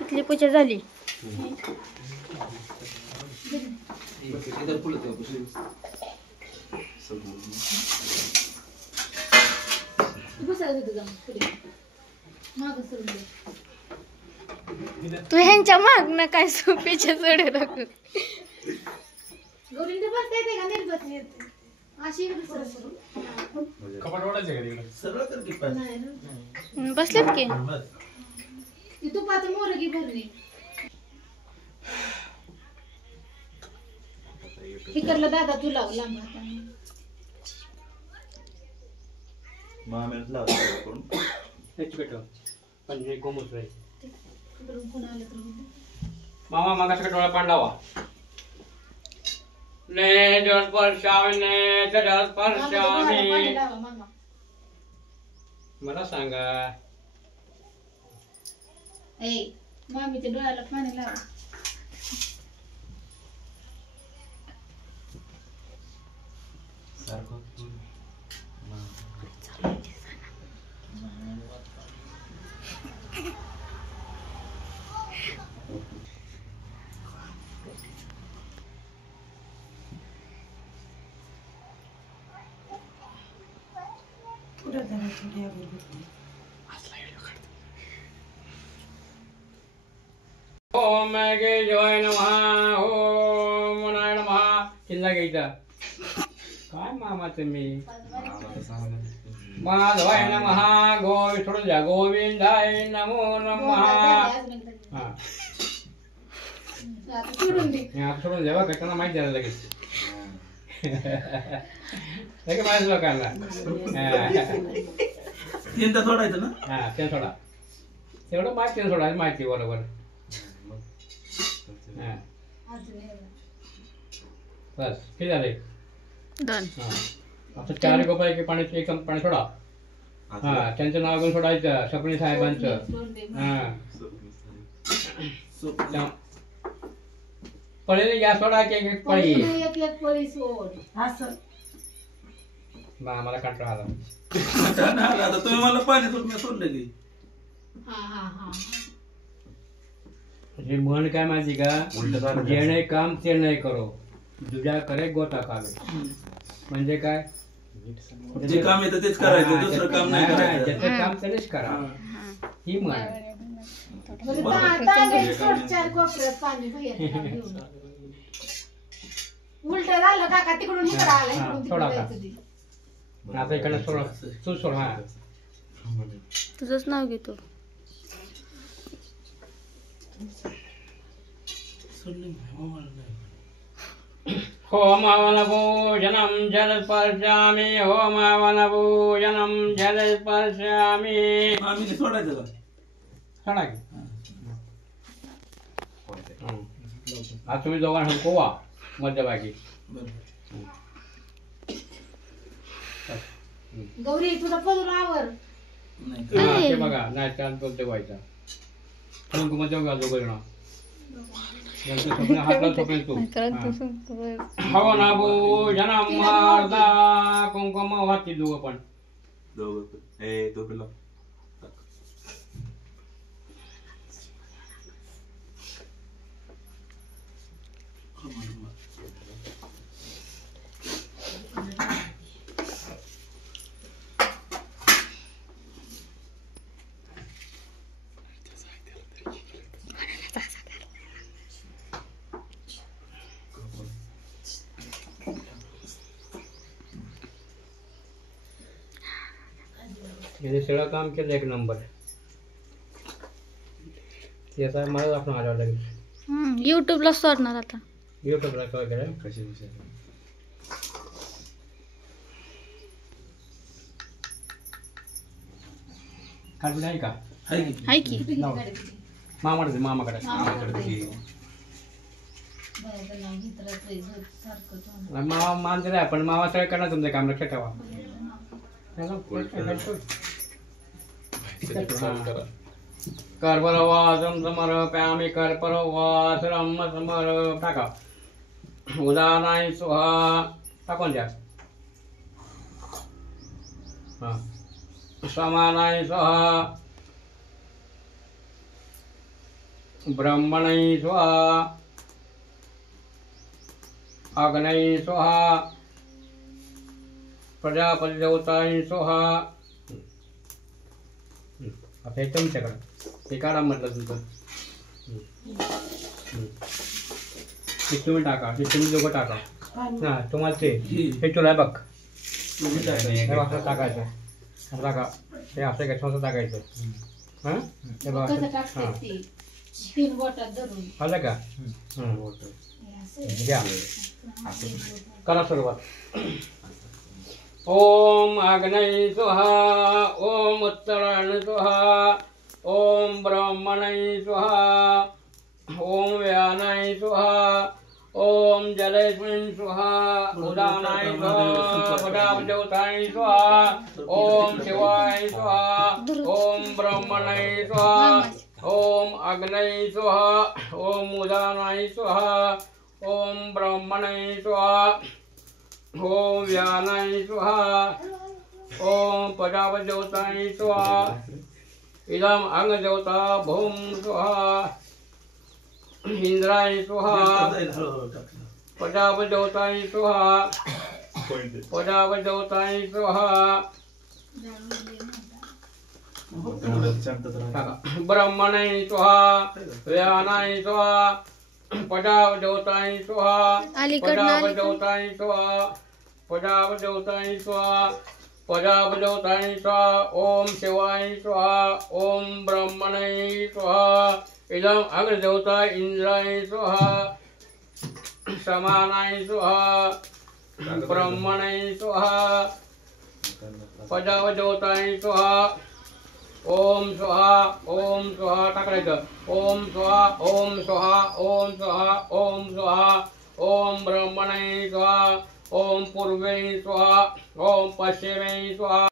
इथली पूजा झाली. तू ह्यांच्या माग ना काय सोपीच्या चढ राखू. बसलेत की इकडला दादा तू लाव लांब हाताने. मामा मागासकडे डोळा पांड लावा. ने जल स्पर्शाविने जल स्पर्शामि. मला सांगा मामीच्या डोळ्याला पाणी लावा. ओम जय नमः. ओम नारायण नमः. चिल्ला घ्यायचा काय मामा तुम्ही. माधवाय नमः. गोविंद सोडून द्या. गोविंदाय नमो नमः. हा सोडून द्या बघा त्यांना माहिती झालं लगेच. लगेच माहिती लोकांना. तीनदा सोडायचं ना. हा ते सोडा तेवढं माहिती सोडा माहिती बरोबर. बस किती झाले. आता 4 गोपाळाचे पाण्याचे एक पाणी सोडा. हा त्यांचं नाव घेऊन सोडायचं. सपनी साहेबांचं. हा पळीने गॅस सोडा की एक पळी. एक पळी सोड असं. मला कंटाळा आला. आता तुम्ही मला पाणी सोडून सोडलं की. म्हणजे मन काय माहिती का. जेणे काम ते नाही करो तुझ्या करे गोता खावे. म्हणजे काय जे काम येतं तेच करायचं. दुसरं काम नाही करायचं. ज्याचं काम त्यानेच करा ही म्हण. उलट झालं काका तिकडून इकडं आलं. सोडा आता इकडनं सोडा. तू सोड. हा तुझंच नाव घेतो. होमवनभोजनं जलस्पर्शामि. होमवनभोजनं जलस्पर्शामि. आम्ही सोडायचं का. सोडा की. आज तुम्ही दोघांना कोवा मध्यभागी. गौरी तुझा पदर आवर. ते बघा नाही त्यात बोलते व्हायचा. मध्ये दोघं हातला झोपेल तू. हवनभोजनं अर्धा कुंकुम वाहती दोघं पण. याने सगळं काम केलं एक नंबर. याचा मला आपण आल्यावर लागेल. युट्यूबला सोडणार आता. युट्यूबला काय करेल. काढली आहे का. हाय की मामाकडे मामाकडे. मामा मानते नाही पण मामा सगळं करणार तुमचं काम लक्षात ठेवा. कर्परवासं समर्पयामि. कर्परवासं समर्प टाका. उदानाय स्वाहा टाकून द्या. हा समानाय स्वाहा. ब्रह्मणै स्वाहा अग्नये स्वाहा प्रजापती देवताय स्वाहा. आता हे तुमच्याकडं हे काढा म्हटलं तुमचं. ते तुम्ही टाका, ते तुम्ही दोघं टाका. हा तुम्हाला ते हे तुला बघ हे असं टाकायचं. असं टाका हे असं काय असं टाकायचं. हां हे बघा कसं हां टाकतात ते 3 बोटात धरून आलं का. घ्या करा सुरुवात. ओम अग्नये स्वाहा ओम उत्तरायण स्वाहा ओम ब्रह्मणे स्वाहा ओम व्यानाय स्वाहा ओम जलेस्मिन् स्वाहा उदानाय स्वाहा प्रजापतिदेवताय स्वाहा ओम शिवाय स्वाहा ओम ब्रह्मणे स्वाहा ओम अग्नये स्वाहा ओम उदानाय स्वाहा ओम ब्रह्मणे स्वाहा ओम व्यानाय स्वाहा ओम प्रजापतिदेवताय स्वाहा इदम अंगदेवता भूम स्वाहा इंद्राय स्वाहा प्रजापतिदेवताय स्वाहा प्रजापतिदेवताय स्वाहा ब्रह्मणे स्वाहा व्यानाय स्वाहा प्रजापतिदेवताय स्वाहा प्रजापतिदेवताय स्वाहा प्रजापतिदेवताय स्वाहा प्रजापतिदेवताय स्वाहा ओम शिवाय स्वाहा ओम ब्रह्मणे स्वाहा इदम अग्निदेवता इंद्राय स्वाहा समानाय स्वाहा ब्रह्मणे स्वाहा प्रजापतिदेवताय स्वाहा ओम स्वाहा टाकायचं. ओम स्वाहा ओम स्वाहा ओम स्वाहा ओम स्वाहा ओम ब्रह्मणे स्वाहा ओम पूर्वे स्वाहा ओम पश्चिमे स्वाहा.